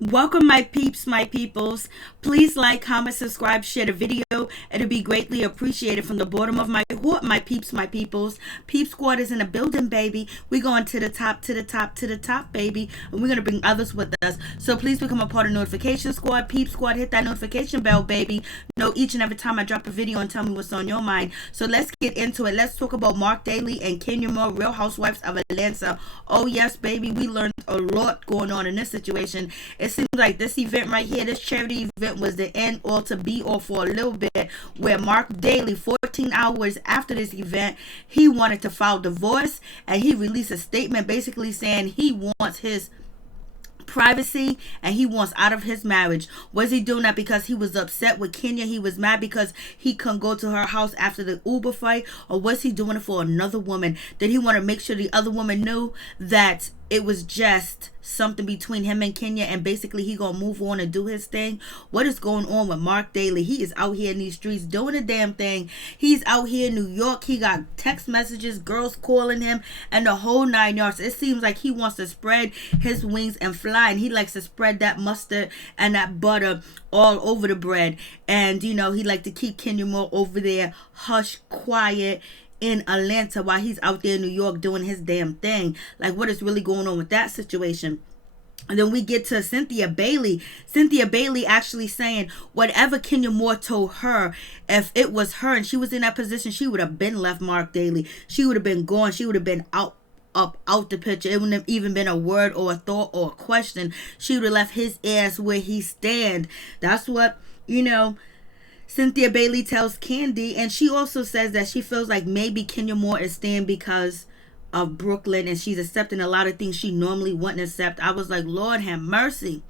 Welcome, my peeps, my peoples. Please like, comment, subscribe, share the video. It'll be greatly appreciated from the bottom of my heart, my peeps, my peoples. Peep Squad is in the building, baby. We're going to the top, to the top, to the top, baby. And we're going to bring others with us. So please become a part of Notification Squad. Peep Squad, hit that notification bell, baby. Know each and every time I drop a video and tell me what's on your mind. So let's get into it. Let's talk about Marc Daly and Kenya Moore, Real Housewives of Atlanta. Oh, yes, baby. We learned a lot going on in this situation. It seems like this event right here, this charity event, was the end all to be all for a little bit, where Marc Daly, 14 hours after this event, he wanted to file divorce, and he released a statement basically saying he wants his privacy and he wants out of his marriage. Was he doing that because he was upset with Kenya? He was mad because he couldn't go to her house after the Uber fight? Or was he doing it for another woman? Did he want to make sure the other woman knew that it was just something between him and Kenya, and basically he gonna move on and do his thing? What is going on with Marc Daly? He is out here in these streets doing a damn thing. He's out here in New York. He got text messages, girls calling him, and the whole 9 yards. It seems like he wants to spread his wings and fly, and he likes to spread that mustard and that butter all over the bread. And you know, he like to keep Kenya Moore over there hush, quiet in Atlanta while he's out there in New York doing his damn thing. Like, what is really going on with that situation? And then we get to Cynthia Bailey. Cynthia Bailey actually saying whatever Kenya Moore told her, if it was her and she was in that position, she would have been left Marc Daly. She would have been gone. She would have been out the picture. It wouldn't have even been a word or a thought or a question. She would have left his ass where he stand. That's what, you know, Cynthia Bailey tells Candy, and she also says that she feels like maybe Kenya Moore is staying because of Brooklyn, and she's accepting a lot of things she normally wouldn't accept. I was like, Lord have mercy.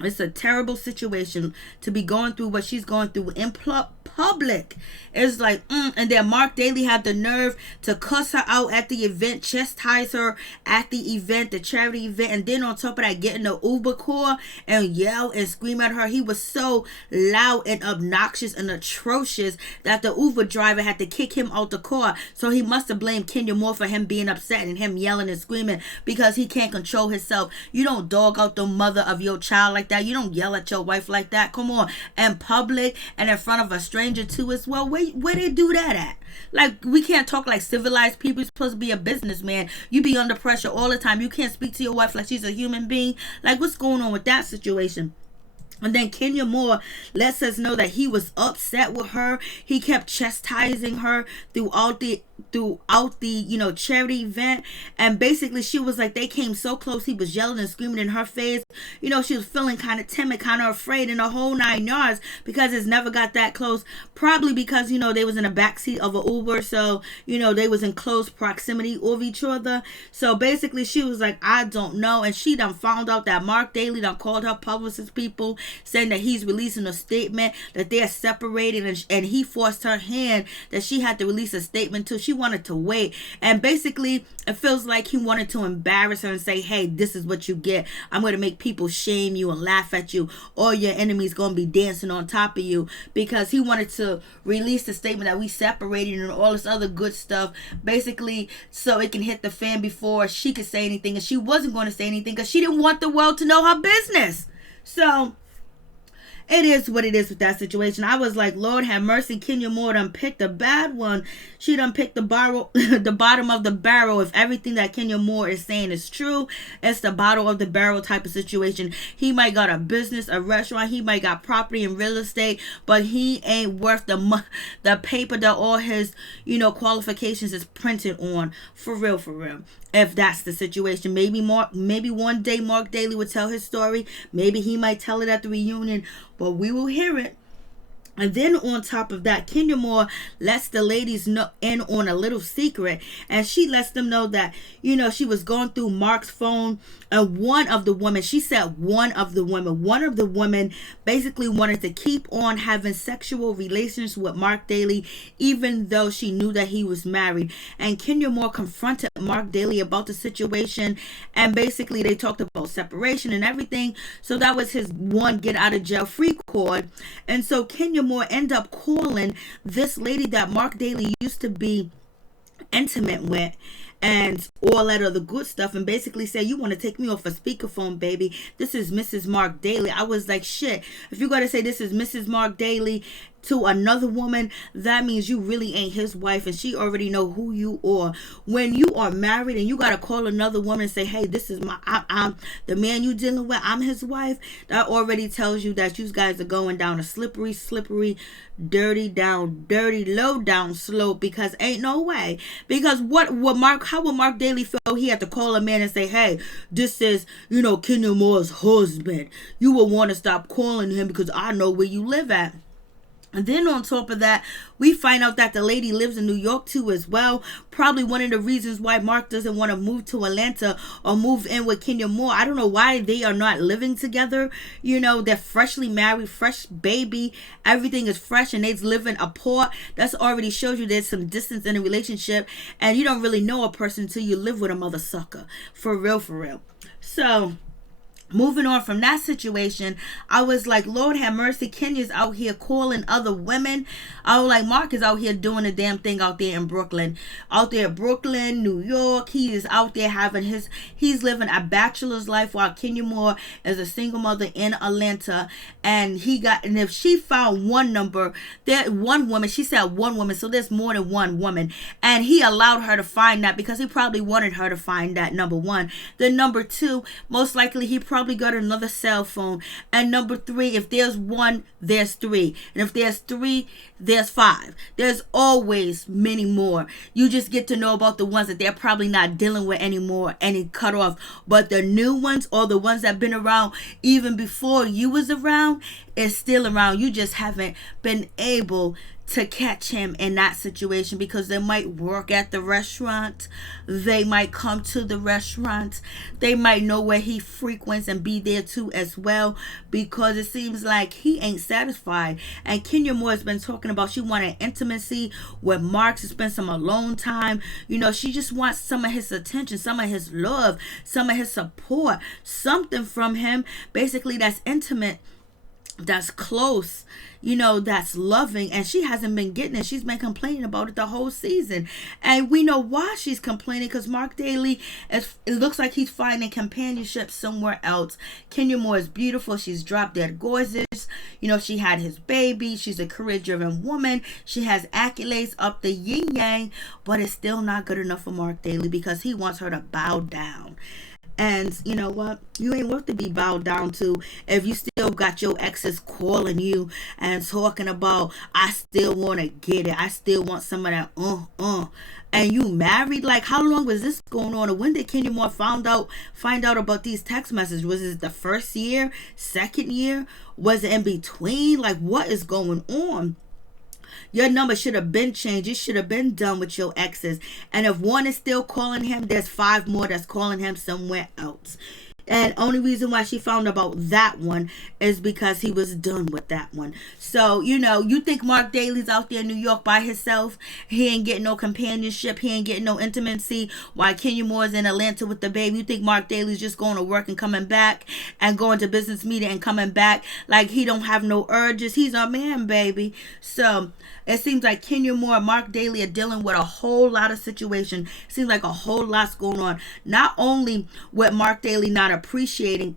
It's a terrible situation to be going through what she's going through in public. It's like, and then Marc Daly had the nerve to cuss her out at the event, chastise her at the event, the charity event, and then on top of that, get in the Uber car and yell and scream at her. He was so loud and obnoxious and atrocious that the Uber driver had to kick him out the car. So he must have blamed Kenya Moore for him being upset and him yelling and screaming because he can't control himself. You don't dog out the mother of your child like that. You don't yell at your wife like that. Come on. In public and in front of a stranger too as well. Where they do that at? Like, we can't talk like civilized people. You're supposed to be a businessman. You be under pressure all the time. You can't speak to your wife like she's a human being. Like, what's going on with that situation? And then Kenya Moore lets us know that he was upset with her. He kept chastising her throughout the charity event, and basically she was like, they came so close, he was yelling and screaming in her face. You know, she was feeling kind of timid, kind of afraid in the whole 9 yards because it's never got that close. Probably because, you know, they was in the backseat of an Uber, so you know they was in close proximity of each other. So basically she was like, I don't know. And she done found out that Marc Daly done called her publicist people, saying that he's releasing a statement that they're separated, and he forced her hand that she had to release a statement too. She wanted to wait, and basically it feels like he wanted to embarrass her and say, hey, this is what you get. I'm going to make people shame you and laugh at you. All your enemies going to be dancing on top of you, because he wanted to release the statement that we separated and all this other good stuff, basically so it can hit the fan before she could say anything. And she wasn't going to say anything because she didn't want the world to know her business. So it is what it is with that situation. I was like, Lord have mercy. Kenya Moore done picked a bad one. She done picked the bottom of the barrel. If everything that Kenya Moore is saying is true, it's the bottom of the barrel type of situation. He might got a business, a restaurant. He might got property and real estate, but he ain't worth the paper that all his, qualifications is printed on. For real, for real. If that's the situation, maybe one day Marc Daly would tell his story. Maybe he might tell it at the reunion, but we will hear it. And then on top of that, Kenya Moore lets the ladies know in on a little secret, and she lets them know that, she was going through Mark's phone, and one of the women basically wanted to keep on having sexual relations with Marc Daly, even though she knew that he was married. And Kenya Moore confronted Marc Daly about the situation, and basically they talked about separation and everything. So that was his one get out of jail free card. And so Kenya Moore ended up calling this lady that Marc Daly used to be intimate with, and all that other good stuff, and basically say, you want to take me off a speakerphone, baby. This is Mrs. Marc Daly. I was like, shit, if you gotta say this is Mrs. Marc Daly to another woman, that means you really ain't his wife, and she already know who you are. When you are married and you gotta call another woman and say, hey, this is I'm the man you dealing with, I'm his wife, that already tells you that you guys are going down a slippery, dirty, low down slope, because ain't no way. Because how would Marc Daly feel he had to call a man and say, hey, this is, Kenya Moore's husband. You will want to stop calling him because I know where you live at. And then on top of that, we find out that the lady lives in New York too as well. Probably one of the reasons why Marc doesn't want to move to Atlanta or move in with Kenya Moore. I don't know why they are not living together. They're freshly married, fresh baby. Everything is fresh and they live in apart. That's already shows you there's some distance in a relationship. And you don't really know a person until you live with a mother sucker. For real. So moving on from that situation, I was like, Lord have mercy, Kenya's out here calling other women. I was like, Marc is out here doing a damn thing out there in Brooklyn. Out there in Brooklyn, New York. He is out there he's living a bachelor's life while Kenya Moore is a single mother in Atlanta. And if she found one woman, she said one woman, so there's more than one woman. And he allowed her to find that because he probably wanted her to find that, number one. Then number two, most likely he probably got another cell phone. And number three, if there's one, there's three. And if there's three, there's five. There's always many more. You just get to know about the ones that they're probably not dealing with anymore, any cut off. But the new ones, or the ones that been around even before you was around, is still around. You just haven't been able to catch him in that situation because they might work at the restaurant, they might come to the restaurant, they might know where he frequents and be there too as well, because it seems like he ain't satisfied. And Kenya Moore has been talking about she wanted intimacy with Marc, to spend some alone time. She just wants some of his attention, some of his love, some of his support, something from him basically that's intimate, that's close, that's loving, and she hasn't been getting it. She's been complaining about it the whole season, and we know why she's complaining, because Marc Daly, it looks like he's finding companionship somewhere else. Kenya Moore is beautiful. She's drop dead gorgeous. She had his baby. She's a career-driven woman. She has accolades up the yin yang, but it's still not good enough for Marc Daly because he wants her to bow down. And you know what? You ain't worth to be bowed down to if you still got your exes calling you and talking about, I still want to get it. I still want some of that, And you married? Like, how long was this going on? Or when did Kenya Moore find out about these text messages? Was it the first year? Second year? Was it in between? Like, what is going on? Your number should have been changed. You should have been done with your exes. And if one is still calling him, there's 5 more that's calling him somewhere else. And only reason why she found about that one is because he was done with that one. So, you think Marc Daly's out there in New York by himself? He ain't getting no companionship. He ain't getting no intimacy while Kenya Moore's in Atlanta with the baby. You think Marc Daly's just going to work and coming back and going to business meeting and coming back like he don't have no urges? He's a man, baby. So it seems like Kenya Moore and Marc Daly are dealing with a whole lot of situation. Seems like a whole lot's going on. Not only with Marc Daly not appreciating,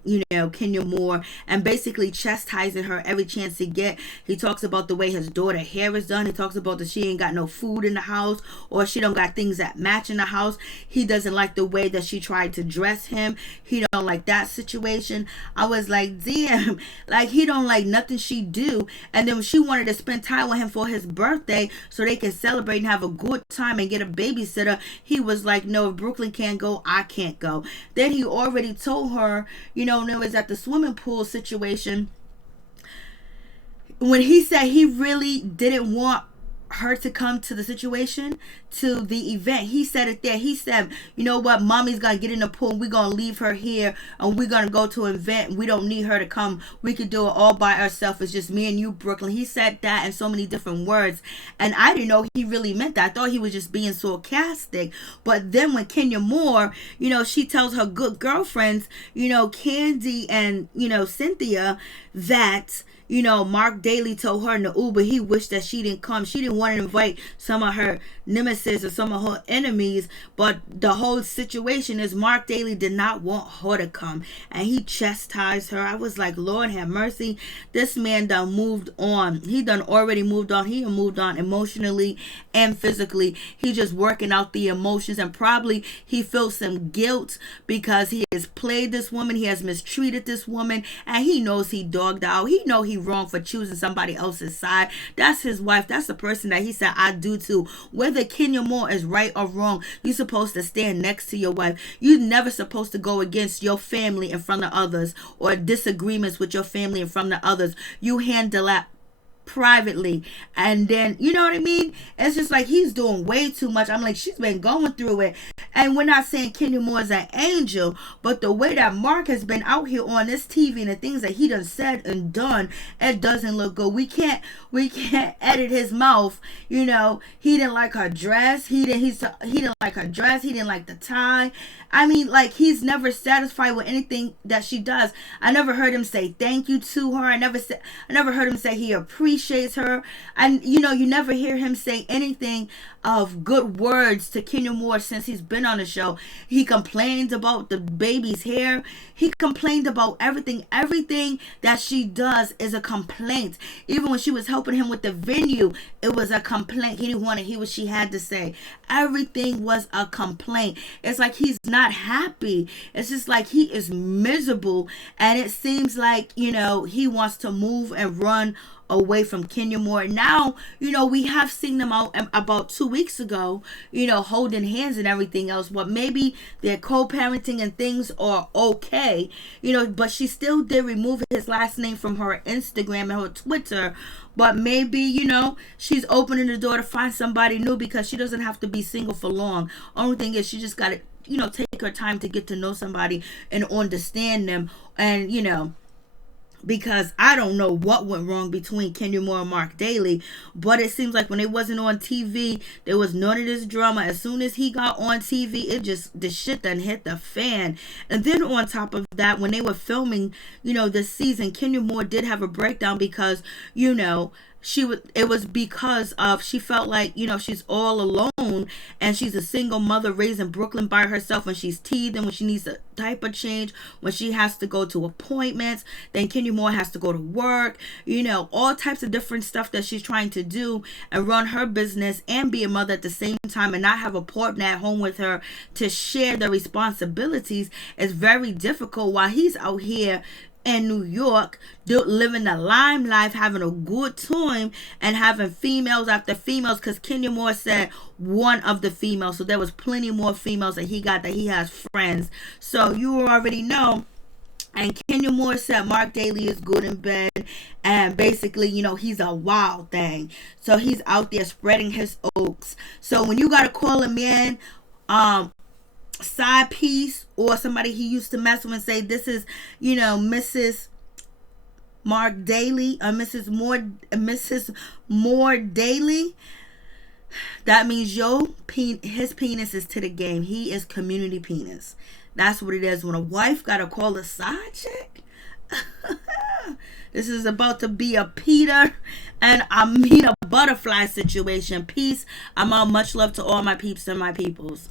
Kenya Moore and basically chastising her every chance he get. He talks about the way his daughter hair is done. He talks about that she ain't got no food in the house, or she don't got things that match in the house. He doesn't like the way that she tried to dress him. He don't like that situation. I was like, damn, like he don't like nothing she do. And then when she wanted to spend time with him for his birthday so they can celebrate and have a good time and get a babysitter, he was like, no, if Brooklyn can't go, I can't go. Then he already told her, when it was at the swimming pool situation, when he said he really didn't want her to come to the situation, to the event, he said it there. He said, you know what, mommy's gonna get in the pool, we're gonna leave her here and we're gonna go to an event. We don't need her to come, we could do it all by ourselves. It's just me and you, Brooklyn. He said that in so many different words, and I didn't know he really meant that. I thought he was just being sarcastic. But then when Kenya Moore, she tells her good girlfriends, Candy and Cynthia, that Marc Daly told her in the Uber he wished that she didn't come. She didn't want to invite some of her nemesis or some of her enemies, but the whole situation is Marc Daly did not want her to come, and he chastised her. I was like, Lord have mercy. This man done moved on. He done already moved on. He moved on emotionally and physically. He just working out the emotions, and probably he feels some guilt because he has played this woman, he has mistreated this woman, and he knows he dogged out. He know he wrong for choosing somebody else's side. That's his wife. That's the person that he said I do to. Whether Kenya Moore is right or wrong, you're supposed to stand next to your wife. You're never supposed to go against your family in front of others, or disagreements with your family in front of others. You handle that privately, and then, you know what I mean? It's just like he's doing way too much. I'm like, she's been going through it, and we're not saying Kenya Moore is an angel, but the way that Mark has been out here on this TV and the things that he done said and done, it doesn't look good. We can't edit his mouth. You know, he didn't like her dress. He didn't like her dress. He didn't like the tie. I mean, like, he's never satisfied with anything that she does. I never heard him say thank you to her. I never heard him say he appreciates her. And, you know, you never hear him say anything of good words to Kenya Moore since he's been on the show. He complains about the baby's hair. He complained about everything. Everything that she does is a complaint. Even when she was helping him with the venue, it was a complaint. He didn't want to hear what she had to say. Everything was a complaint. It's like he's not happy. It's just like he is miserable, and it seems like, you know, he wants to move and run away from Kenya Moore. Now, you know, we have seen them out about 2 weeks ago, you know, holding hands and everything else, but maybe they're co-parenting and things are okay, you know, but she still did remove his last name from her Instagram and her Twitter. But maybe, you know, she's opening the door to find somebody new, because she doesn't have to be single for long. Only thing is, she just got to, you know, take her time to get to know somebody and understand them. And, you know, because I don't know what went wrong between Kenya Moore and Marc Daly, but it seems like when they wasn't on TV, there was none of this drama. As soon as he got on TV, the shit done hit the fan. And then on top of that, when they were filming, you know, this season, Kenya Moore did have a breakdown because, you know, it was because of, she felt like, you know, she's all alone, and she's a single mother raised in Brooklyn by herself, and she's teething when she needs a diaper change, when she has to go to appointments, then Kenya Moore has to go to work, you know, all types of different stuff that she's trying to do and run her business and be a mother at the same time, and not have a partner at home with her to share the responsibilities is very difficult, while he's out here in New York, living the lime life, having a good time, and having females after females, because Kenya Moore said one of the females, so there was plenty more females that he got, that he has friends. So you already know. And Kenya Moore said Marc Daly is good in bed, and basically, you know, he's a wild thing. So he's out there spreading his oaks. So when you gotta call him in, side piece, or somebody he used to mess with, and say this is, you know, Mrs. Marc Daly, or Mrs. Moore Daly, that means his penis is to the game. He is community penis. That's what it is. When a wife gotta call a side chick, this is about to be a Peter and Amina butterfly situation. Peace. I'm out. Much love to all my peeps and my peoples.